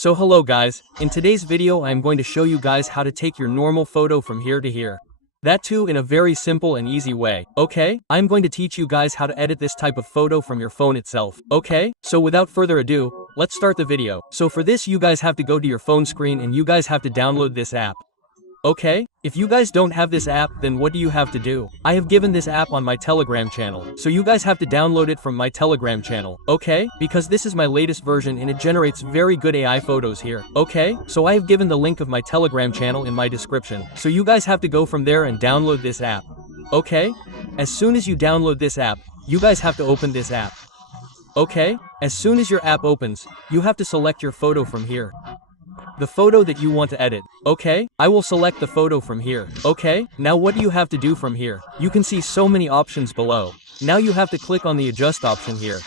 So hello guys, in today's video I am going to show you guys how to take your normal photo from here to here. That too in a very simple and easy way, okay? I'm going to teach you guys how to edit this type of photo from your phone itself, okay? So without further ado, let's start the video. So for this you guys have to go to your phone screen and you guys have to download this app. Okay? If you guys don't have this app, then what do you have to do? I have given this app on my Telegram channel, so you guys have to download it from my Telegram channel, okay? Because this is my latest version and it generates very good AI photos here, okay? So I have given the link of my Telegram channel in my description, so you guys have to go from there and download this app, okay? As soon as you download this app, you guys have to open this app, okay? As soon as your app opens, you have to select your photo from here. The photo that you want to edit, okay? I will select the photo from here, okay? Now what do you have to do from here? You can see so many options below. Now you have to click on the adjust option here.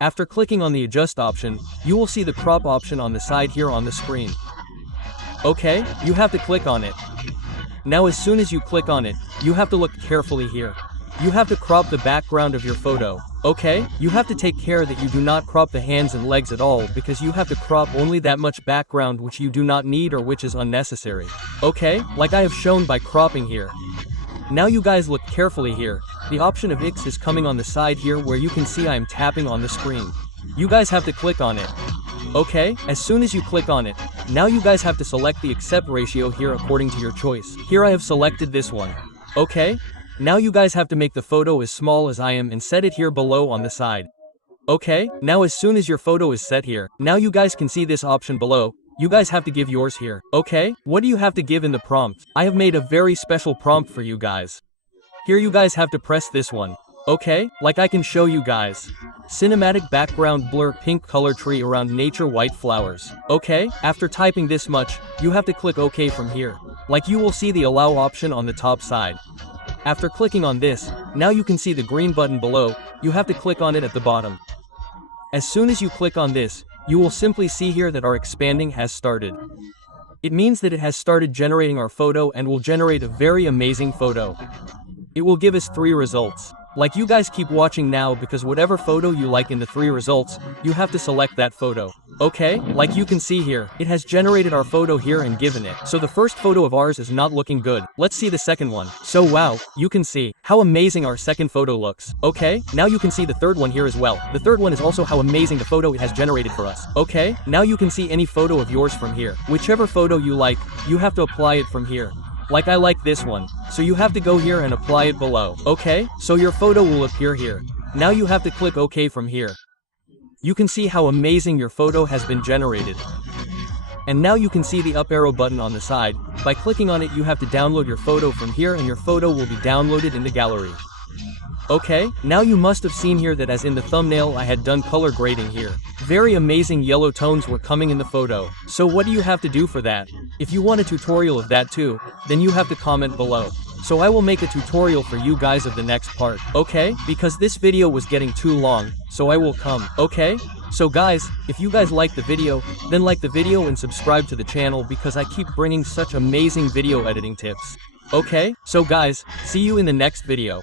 After clicking on the adjust option, you will see the crop option on the side here on the screen. Okay, you have to click on it. Now as soon as you click on it, you have to look carefully here. You have to crop the background of your photo, okay? You have to take care that you do not crop the hands and legs at all because you have to crop only that much background which you do not need or which is unnecessary, okay? Like I have shown by cropping here. Now you guys look carefully here. The option of X is coming on the side here where you can see I am tapping on the screen. You guys have to click on it. Okay, as soon as you click on it, now you guys have to select the accept ratio here according to your choice. Here I have selected this one, okay? Now you guys have to make the photo as small as I am and set it here below on the side. Okay, now as soon as your photo is set here, now you guys can see this option below. You guys have to give yours here, okay? What do you have to give in the prompt? I have made a very special prompt for you guys. Here you guys have to press this one, okay? Like I can show you guys. Cinematic background blur pink color tree around nature white flowers, okay? After typing this much, you have to click OK from here. Like you will see the allow option on the top side. After clicking on this, now you can see the green button below. You have to click on it at the bottom. As soon as you click on this, you will simply see here that our expanding has started. It means that it has started generating our photo and will generate a very amazing photo. It will give us 3 results. Like you guys keep watching now because whatever photo you like in the 3 results, you have to select that photo. Okay, like you can see here, it has generated our photo here and given it. So the first photo of ours is not looking good. Let's see the second one. So wow, you can see how amazing our second photo looks. Okay, now you can see the third one here as well. The third one is also how amazing the photo it has generated for us. Okay, now you can see any photo of yours from here. Whichever photo you like, you have to apply it from here. Like I like this one, so you have to go here and apply it below, okay? So your photo will appear here. Now you have to click OK from here. You can see how amazing your photo has been generated. And now you can see the up arrow button on the side. By clicking on it you have to download your photo from here and your photo will be downloaded in the gallery. Okay, now you must have seen here that as in the thumbnail I had done color grading here. Very amazing yellow tones were coming in the photo. So what do you have to do for that? If you want a tutorial of that too, then you have to comment below. So I will make a tutorial for you guys of the next part, okay? Because this video was getting too long, so I will come, okay? So guys, if you guys like the video, then like the video and subscribe to the channel because I keep bringing such amazing video editing tips. Okay, so guys, see you in the next video.